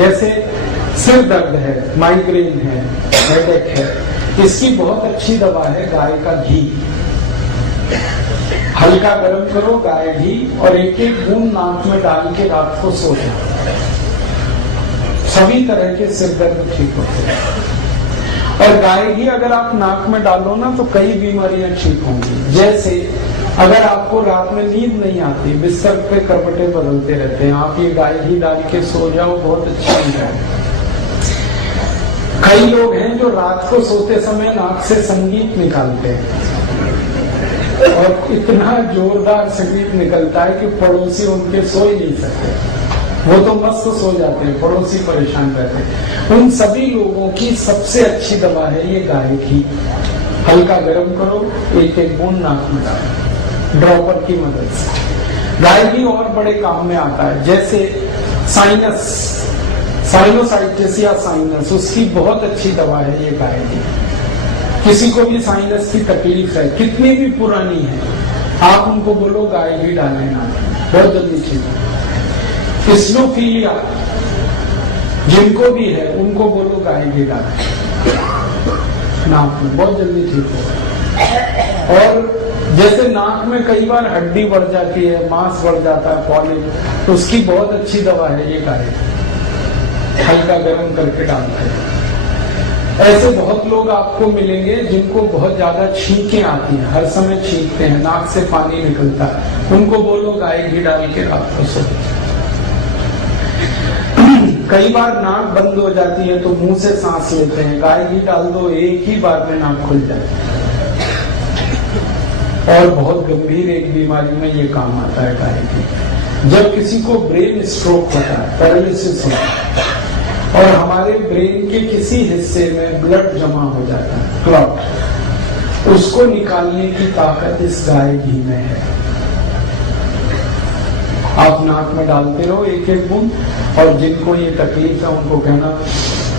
जैसे सिर दर्द है, माइग्रेन है, हेडेक है, इसकी बहुत अच्छी दवा है गाय का घी। हल्का गर्म करो गाय घी और एक एक बूंद नाक में डाल के रात को सो जाओ, सभी तरह के सिर दर्द ठीक होते हैं। और गाय घी अगर आप नाक में डालो ना तो कई बीमारियां ठीक होंगी। जैसे अगर आपको रात में नींद नहीं आती, बिस्तर पे करवटे बदलते रहते हैं, आप ये गाय घी डाल के सो जाओ, बहुत अच्छा है। कई लोग हैं जो रात को सोते समय नाक से संगीत निकालते हैं और इतना जोरदार संगीत निकलता है कि पड़ोसी उनके सो ही नहीं सकते, वो तो मस्त सो जाते हैं, पड़ोसी परेशान रहते हैं। उन सभी लोगों की सबसे अच्छी दवा है ये गाय घी। हल्का गर्म करो, एक एक बूंद नाक में डालो ड्रॉपर की मदद से। गाय घी और बड़े काम में आता है, जैसे साइनोसाइटिस या साइनस, उसकी बहुत अच्छी दवा है ये गाय घी। किसी को भी साइनस की तकलीफ है, कितनी भी पुरानी है, आप उनको बोलो गाय घी डालें ना, बहुत जल्दी ठीक है। स्नोफीलिया जिनको भी है उनको बोलो गाय घी डालें नाक में, बहुत जल्दी ठीक हो। और जैसे नाक में कई बार हड्डी बढ़ जाती है, मांस बढ़ जाता है, पॉलिप, तो उसकी बहुत अच्छी दवा है ये गाय, हल्का गर्म करके डालते हैं। ऐसे बहुत लोग आपको मिलेंगे जिनको बहुत ज्यादा छींकें आती हैं, हर समय छींकते हैं, नाक से पानी निकलता है, उनको बोलो गाय घी डाल के रात को सो। कई बार नाक बंद हो जाती है तो मुंह से सांस लेते हैं, गाय घी डाल दो, एक ही बार में नाक खुल जाती है। और बहुत गंभीर एक बीमारी में ये काम आता है गाय घी। जब किसी को ब्रेन स्ट्रोक होता है, पैरालिसिस होता है और हमारे ब्रेन के किसी हिस्से में ब्लड जमा हो जाता है, क्लॉट, उसको निकालने की ताकत इस गाय घी में है। आप नाक में डालते रहो एक एक बूंद, और जिनको ये तकलीफ है उनको कहना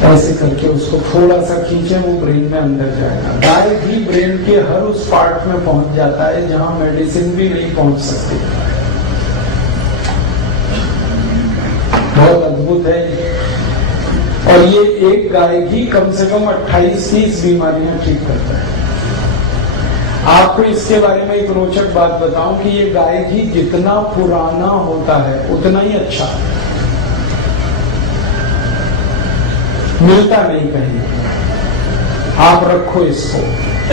ऐसे करके उसको थोड़ा सा खींचे, वो ब्रेन में अंदर जाएगा। गाय घी ब्रेन के हर उस पार्ट में पहुंच जाता है जहां मेडिसिन भी नहीं पहुंच सकती। बहुत अद्भुत है। और ये एक गाय घी कम से कम 28-30 बीमारियां ठीक करता है। आपको इसके बारे में एक रोचक बात बताऊं कि ये गाय घी जितना पुराना होता है उतना ही अच्छा, मिलता नहीं कहीं। आप रखो इसको,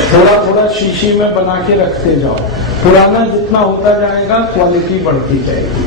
थोड़ा थोड़ा शीशी में बना के रखते जाओ, पुराना जितना होता जाएगा क्वालिटी बढ़ती जाएगी।